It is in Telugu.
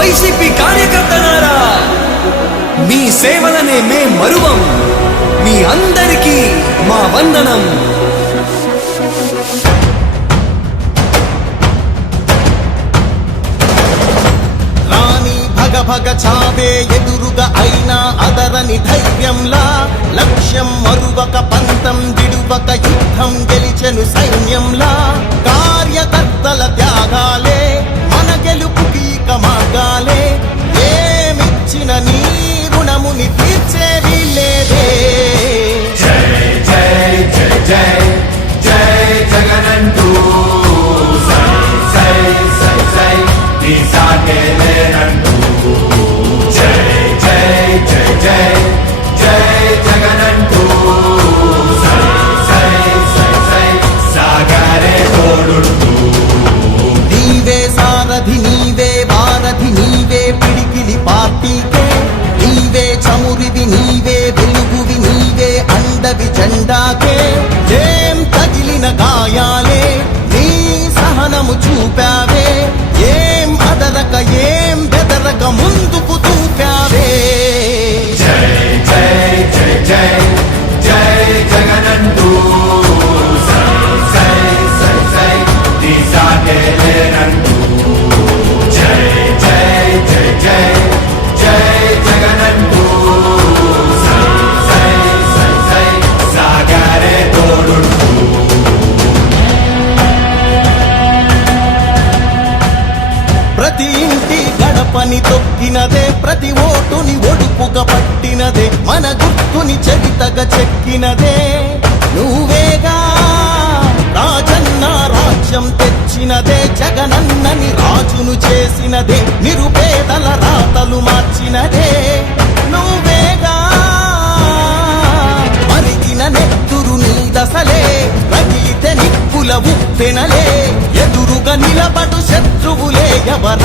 వైసీపీ కార్యకర్తలారా, మీ సేవలనే మే మరువం. మీ అందరికీ మా వందనం. భగ చావే ఎదురుగా అయినా అదరని ధైర్యంలా, లక్ష్యం మరువక పంతం విడువక యుద్ధం గెలిచెను సైన్యంలా. కార్యకర్తల త్యాగాలే మన గెలుపుకి మార్గాలే. ఏమిచ్చిన నీ రుణముని తీర్చే వీళ్ళేదే. జై జై జై జై జై జగనంటూ సై సై సై సై నీ సాగే లేనంటూ. జై జై జై జై జై జగనంటూ సై సై సై సై సాగరే తోడుంటూ. నీవే సారథి నీవే వారధి నీవే పిడికిలి పార్టీకే. నీవే చమురివి నీవే వెలుగువి నీవే అండవి జెండాకే. ఏం తగిలిన గాయాలే నీ సహనము చూపావే. ఏం అదరక ఏం బెదరక ముందుకు దూపావే. జై జై జై జై జై జగనంటూ సై సై సై సై నీ సాగే లేనంటూ. జై జై జై జై జై జగనంటూ సై సై సై సై సాగరే తోడుంటూ. ప్రతి ఇంటి గడపని తొక్కినదే, ప్రతి ఓటుని ఒడుపుగా పట్టినదే, మన గుర్తుని చరితగా చెక్కినదే నువ్వేగా. రాజన్న రాజ్యం తెచ్చినదే, జగనన్నని రాజును చేసినదే, నిరుపేదల రాతలు మార్చినదే నువ్వేగా. మరిగిన నెత్తురు నీ దశలే, రగిలితే నిప్పుల ఉప్పెనలే. ఎదురుగా నిలబడు శత్రువులే ఎవర